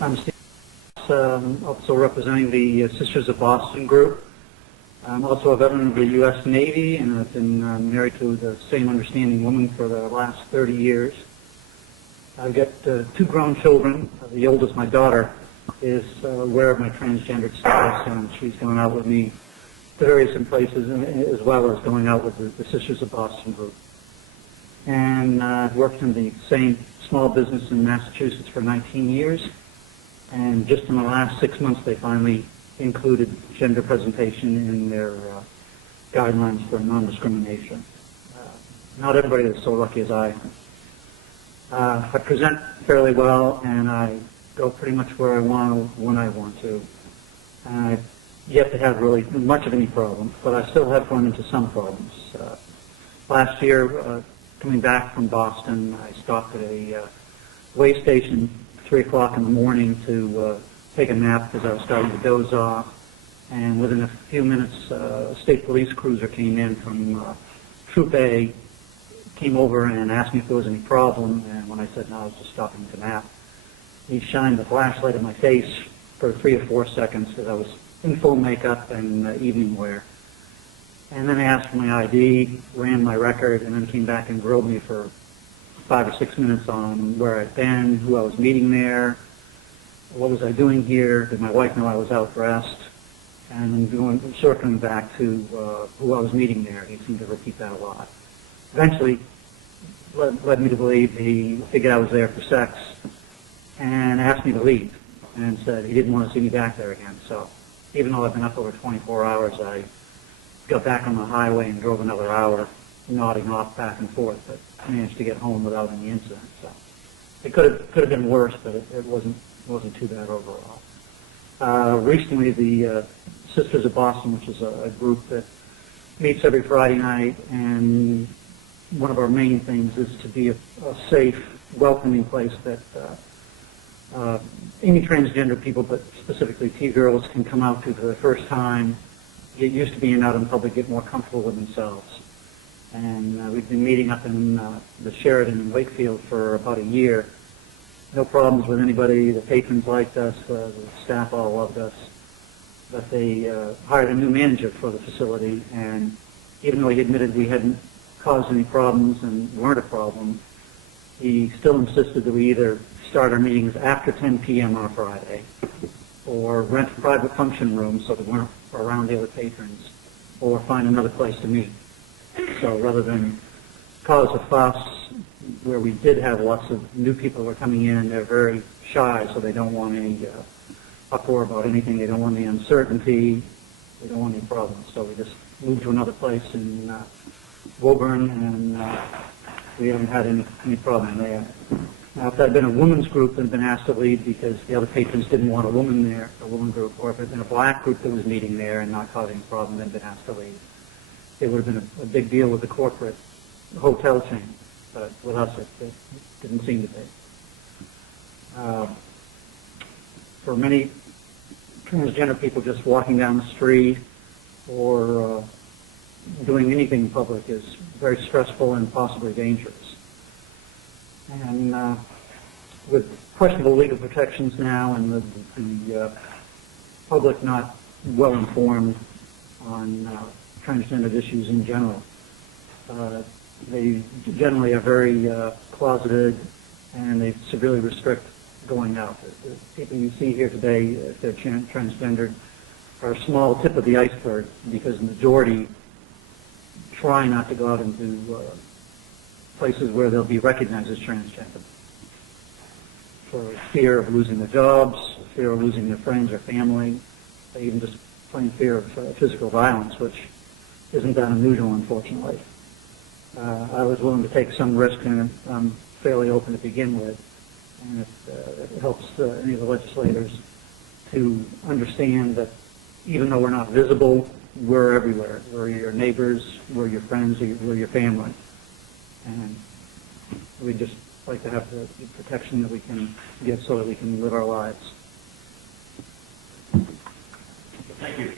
I'm Steve, also representing the Sisters of Boston group. I'm also a veteran of the U.S. Navy, and I've been married to the same understanding woman for the last 30 years. I've got two grown children. The oldest, my daughter, is aware of my transgendered status, and she's going out with me to various places, as well as going out with the Sisters of Boston group. And I've worked in the same small business in Massachusetts for 19 years. And just in the last 6 months, they finally included gender presentation in their guidelines for non-discrimination. Not everybody is so lucky as I am. I present fairly well, and I go pretty much where I want to, when I want to. And I've yet to have really much of any problems, but I still have run into some problems. Last year, coming back from Boston, I stopped at a way station 3 o'clock in the morning to take a nap because I was starting to doze off. And within a few minutes, a state police cruiser came in from Troop A, came over and asked me if there was any problem. And when I said no, I was just stopping to nap, he shined the flashlight in my face for 3 or 4 seconds because I was in full makeup and evening wear. And then they asked for my ID, ran my record, and then came back and grilled me for 5 or 6 minutes on where I'd been, who I was meeting there, what was I doing here, did my wife know I was out dressed, and then circling back to who I was meeting there. He seemed to repeat that a lot. Eventually, led me to believe he figured I was there for sex and asked me to leave and said he didn't want to see me back there again. So even though I've been up over 24 hours, I got back on the highway and drove another hour, nodding off back and forth, but managed to get home without any incident. So it could have been worse, but it wasn't too bad overall. Recently, the Sisters of Boston, which is a group that meets every Friday night, and one of our main things is to be a safe, welcoming place that any transgender people, but specifically T-girls, can come out to for the first time, get used to being out in public, get more comfortable with themselves. And we've been meeting up in the Sheridan in Wakefield for about a year. No problems with anybody. The patrons liked us. The staff all loved us. But they hired a new manager for the facility, and even though he admitted we hadn't caused any problems and weren't a problem, he still insisted that we either start our meetings after 10 p.m. on a Friday, or rent a private function room so that we weren't around the other patrons, or find another place to meet. So rather than cause a fuss, where we did have lots of new people who are coming in, they're very shy, so they don't want any uproar about anything. They don't want any uncertainty. They don't want any problems. So we just moved to another place in Woburn, and we haven't had any problem there. Now, if that had been a women's group that had been asked to leave because the other patrons didn't want a woman there, a woman group, or if it had been a black group that was meeting there and not causing a problem, then been asked to leave, it would have been a big deal with the corporate hotel chain. But with us, it didn't seem to be. For many transgender people, just walking down the street or doing anything in public is very stressful and possibly dangerous. And with questionable legal protections now, and the public not well informed on transgender issues in general, they generally are very closeted, and they severely restrict going out. The people you see here today, if they're transgendered, are a small tip of the iceberg, because the majority try not to go out into places where they'll be recognized as transgender, for fear of losing their jobs, fear of losing their friends or family, even just plain fear of physical violence, which isn't that unusual, unfortunately. I was willing to take some risk, and I'm fairly open to begin with, and it helps any of the legislators to understand that even though we're not visible, we're everywhere. We're your neighbors, we're your friends, we're your family. And we'd just like to have the protection that we can get so that we can live our lives. Thank you.